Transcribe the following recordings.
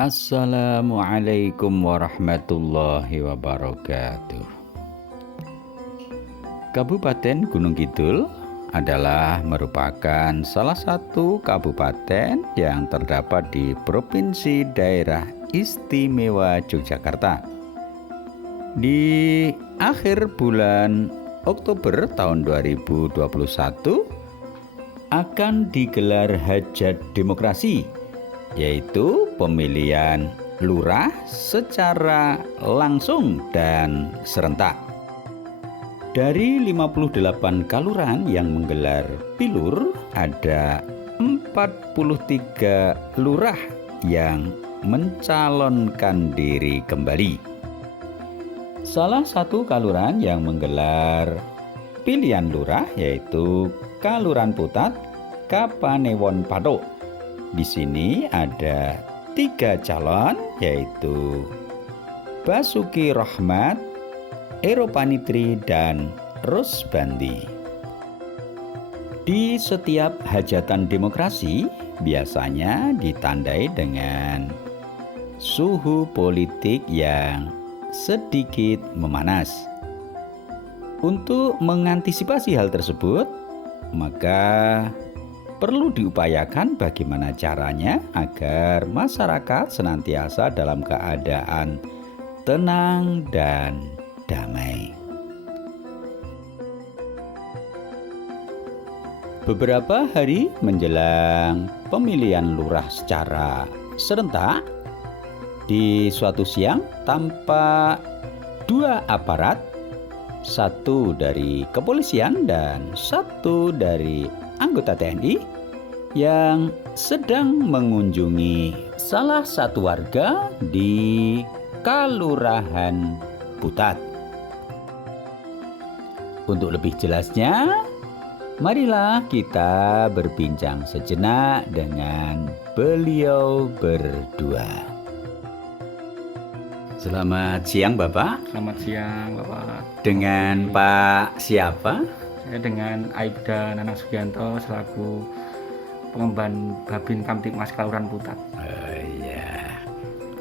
Assalamualaikum warahmatullahi wabarakatuh. Kabupaten Gunung Kidul adalah merupakan salah satu kabupaten yang terdapat di Provinsi Daerah Istimewa Yogyakarta. Di akhir bulan Oktober tahun 2021 akan digelar hajat demokrasi, yaitu pemilihan lurah secara langsung dan serentak. Dari 58 kalurahan yang menggelar pilur, ada 43 lurah yang mencalonkan diri kembali. Salah satu kalurahan yang menggelar pilihan lurah yaitu Kalurahan Putat, Kapanewon Patok. Di sini ada 3 calon, yaitu Basuki Rahmat, Eropanitri, dan Rusbandi. Di setiap hajatan demokrasi biasanya ditandai dengan suhu politik yang sedikit memanas. Untuk mengantisipasi hal tersebut, maka perlu diupayakan bagaimana caranya agar masyarakat senantiasa dalam keadaan tenang dan damai. Beberapa hari menjelang pemilihan lurah secara serentak, di suatu siang tampak 2 aparat, satu dari kepolisian dan satu dari anggota TNI yang sedang mengunjungi salah satu warga di Kalurahan Putat. Untuk lebih jelasnya, marilah kita berbincang sejenak dengan beliau berdua. Selamat siang Bapak. Selamat siang Bapak. Dengan Pak siapa? Saya dengan Aibda Nanang Sugianto selaku pengemban Babin Kamtibmas Kalurahan Putat. Oh iya.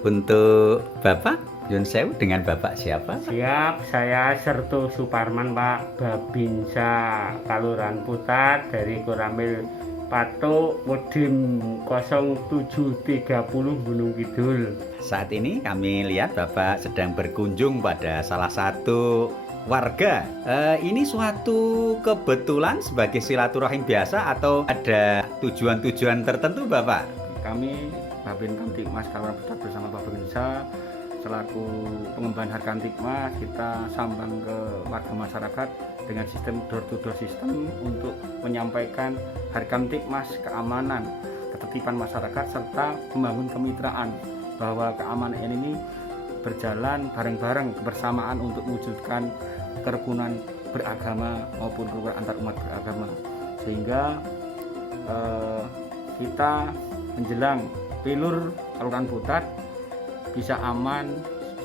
Untuk Bapak Yun Sewu, dengan Bapak siapa? Siap, saya Serto Suparman Pak, Babinsa Kalurahan Putat dari Koramil Patok, Kodim 0730 Gunung Kidul. Saat ini kami lihat Bapak sedang berkunjung pada salah satu warga. Ini suatu kebetulan sebagai silaturahim biasa atau ada tujuan-tujuan tertentu Bapak? Kami Babin Kamtibmas Kalurahan Putat bersama Pak Babinsa selaku pengemban Harkamtibmas, kita sambang ke warga masyarakat dengan sistem door to door system untuk menyampaikan Harkamtibmas, keamanan, ketertiban masyarakat serta membangun kemitraan, bahwa keamanan ini berjalan bareng-bareng kebersamaan untuk mewujudkan kerukunan beragama maupun kerukunan antar umat beragama, sehingga kita menjelang pilur Kalurahan Putat bisa aman,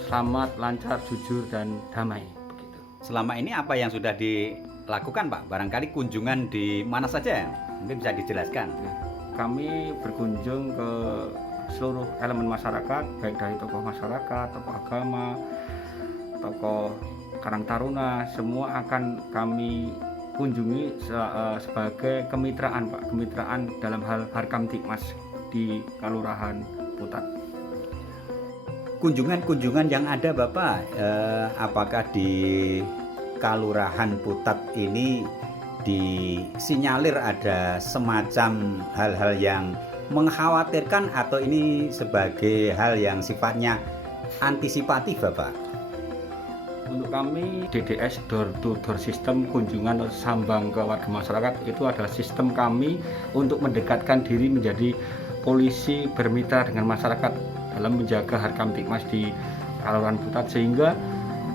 selamat, lancar, jujur, dan damai. Begitu. Selama ini apa yang sudah dilakukan Pak? Barangkali kunjungan di mana saja? Mungkin bisa dijelaskan. Kami berkunjung ke seluruh elemen masyarakat, baik dari tokoh masyarakat, tokoh agama, tokoh Karang Taruna, semua akan kami kunjungi sebagai kemitraan Pak, kemitraan dalam hal Harkamtibmas di Kalurahan Putat. Kunjungan-kunjungan yang ada Bapak, apakah di Kalurahan Putat ini disinyalir ada semacam hal-hal yang mengkhawatirkan atau ini sebagai hal yang sifatnya antisipatif Bapak? Untuk kami DDS door to door system, kunjungan atau sambang ke warga masyarakat, itu adalah sistem kami untuk mendekatkan diri menjadi polisi bermitra dengan masyarakat dalam menjaga Harkamtibmas di Kalurahan Putat, sehingga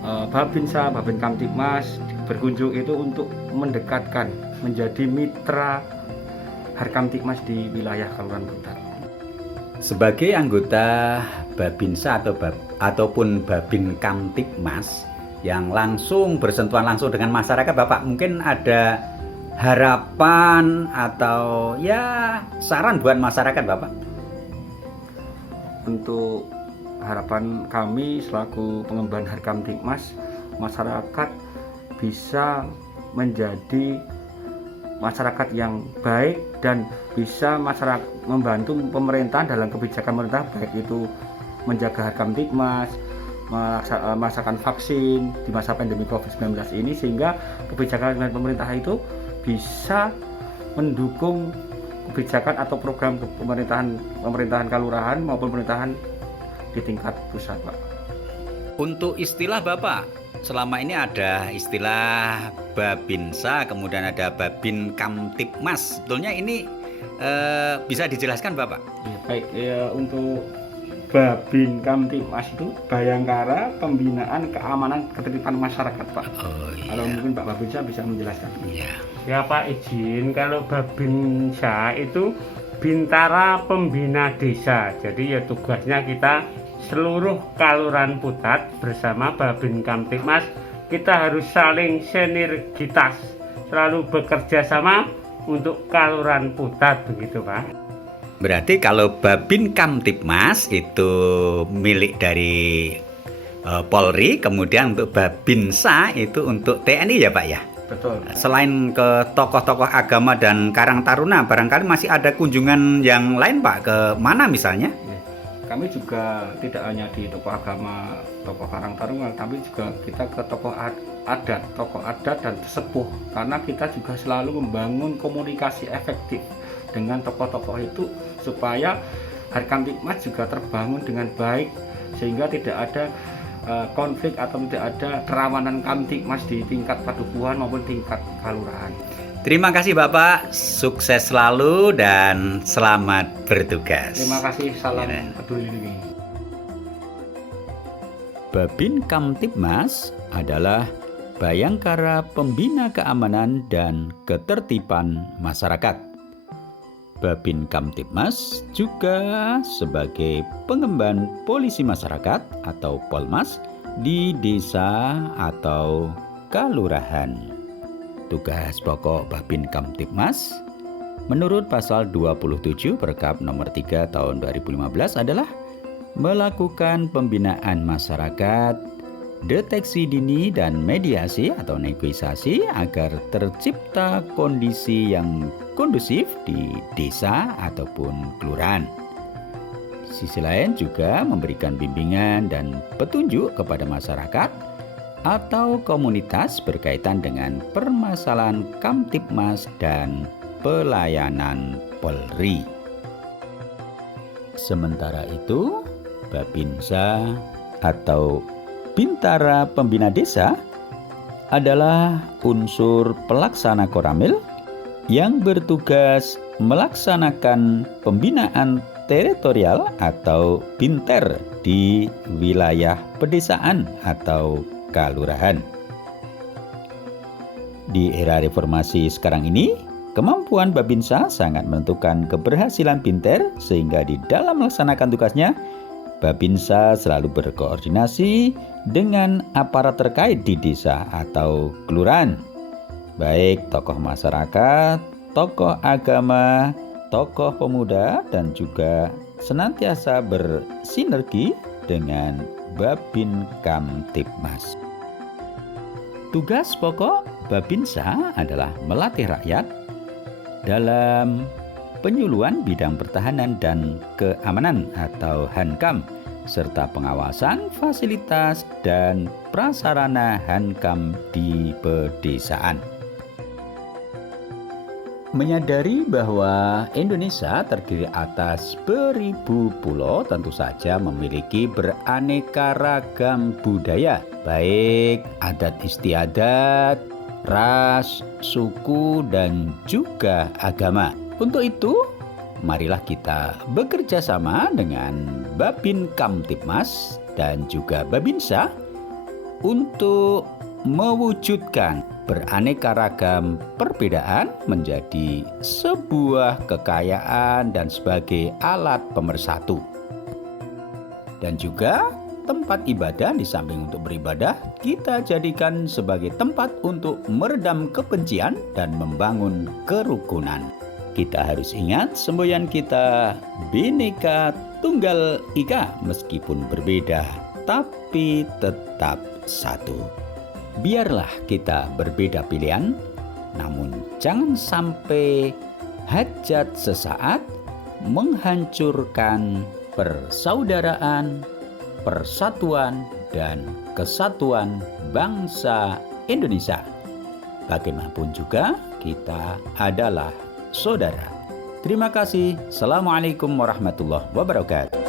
Babinsa, Babin Kamtibmas berkunjung itu untuk mendekatkan menjadi mitra Harkamtibmas di wilayah Kalurahan Putat. Sebagai anggota Babinsa ataupun Babin Kamtibmas yang langsung bersentuhan langsung dengan masyarakat, Bapak mungkin ada harapan atau ya saran buat masyarakat Bapak? Untuk harapan kami selaku pengemban Harkam Tipmas, masyarakat bisa menjadi masyarakat yang baik dan bisa masyarakat membantu pemerintahan dalam kebijakan pemerintah, baik itu menjaga Harkam Tipmas, melaksanakan vaksin di masa pandemi COVID-19 ini, sehingga kebijakan pemerintah itu bisa mendukung kebijakan atau program pemerintahan kelurahan maupun pemerintahan di tingkat pusat, Pak. Untuk istilah Bapak, selama ini ada istilah Babinsa, kemudian ada Babin Kamtipmas. Sebetulnya ini bisa dijelaskan Bapak? Ya, baik, ya, untuk Babin Kamtipmas itu Bayangkara Pembinaan Keamanan Ketertiban Masyarakat, Pak. Oh, iya. Kalau mungkin Pak Babinsa bisa menjelaskan. Iya. Ya Pak izin, kalau Babinsa itu Bintara Pembina Desa. Jadi ya tugasnya kita seluruh Kelurahan Putat bersama Babin Kamtipmas, kita harus saling sinergitas, selalu bekerja sama untuk Kelurahan Putat, begitu Pak. Berarti kalau Babin Kamtipmas itu milik dari Polri, kemudian untuk Babinsa itu untuk TNI ya Pak ya? Betul. Selain ke tokoh-tokoh agama dan Karang Taruna, barangkali masih ada kunjungan yang lain Pak, ke mana misalnya? Kami juga tidak hanya di tokoh agama, tokoh Karang Taruna, tapi juga kita ke tokoh adat dan sepuh, karena kita juga selalu membangun komunikasi efektif dengan tokoh-tokoh itu supaya Harkam Tipmas juga terbangun dengan baik, sehingga tidak ada konflik atau tidak ada kerawanan Kamtipmas di tingkat padukuhan maupun tingkat kelurahan. Terima kasih Bapak, sukses selalu dan selamat bertugas. Terima kasih, salam Ya. peduli lindungi. Babin Kamtipmas adalah Bayangkara Pembina Keamanan dan Ketertiban Masyarakat. Babin Kamtipmas juga sebagai pengemban polisi masyarakat atau Polmas di desa atau kelurahan. Tugas pokok Babin Kamtipmas menurut pasal 27 Perkap nomor 3 tahun 2015 adalah melakukan pembinaan masyarakat, deteksi dini dan mediasi atau negosiasi agar tercipta kondisi yang kondusif di desa ataupun kelurahan. Sisi lain juga memberikan bimbingan dan petunjuk kepada masyarakat atau komunitas berkaitan dengan permasalahan Kamtipmas dan pelayanan Polri. Sementara itu, Babinsa atau Bintara Pembina Desa adalah unsur pelaksana Koramil yang bertugas melaksanakan pembinaan teritorial atau Binter di wilayah pedesaan atau kelurahan. Di era reformasi sekarang ini, kemampuan Babinsa sangat menentukan keberhasilan Binter, sehingga di dalam melaksanakan tugasnya, Babinsa selalu berkoordinasi dengan aparat terkait di desa atau kelurahan, baik tokoh masyarakat, tokoh agama, tokoh pemuda, dan juga senantiasa bersinergi dengan Babin Kamtipmas. Tugas pokok Babinsa adalah melatih rakyat dalam penyuluhan bidang pertahanan dan keamanan atau Hankam, serta pengawasan fasilitas dan prasarana Hankam di pedesaan. Menyadari bahwa Indonesia terdiri atas beribu pulau, tentu saja memiliki beraneka ragam budaya, baik adat istiadat, ras, suku, dan juga agama. Untuk itu, marilah kita bekerja sama dengan Babin Kamtipmas dan juga Babinsa untuk mewujudkan beraneka ragam perbedaan menjadi sebuah kekayaan dan sebagai alat pemersatu. Dan juga tempat ibadah, di samping untuk beribadah, kita jadikan sebagai tempat untuk meredam kebencian dan membangun kerukunan. Kita harus ingat semboyan kita Bhinneka Tunggal Ika meskipun berbeda, tapi tetap satu. Biarlah kita berbeda pilihan, namun jangan sampai hajat sesaat menghancurkan persaudaraan, persatuan, dan kesatuan bangsa Indonesia. Bagaimanapun juga, kita adalah saudara. Terima kasih. Assalamualaikum warahmatullahi wabarakatuh.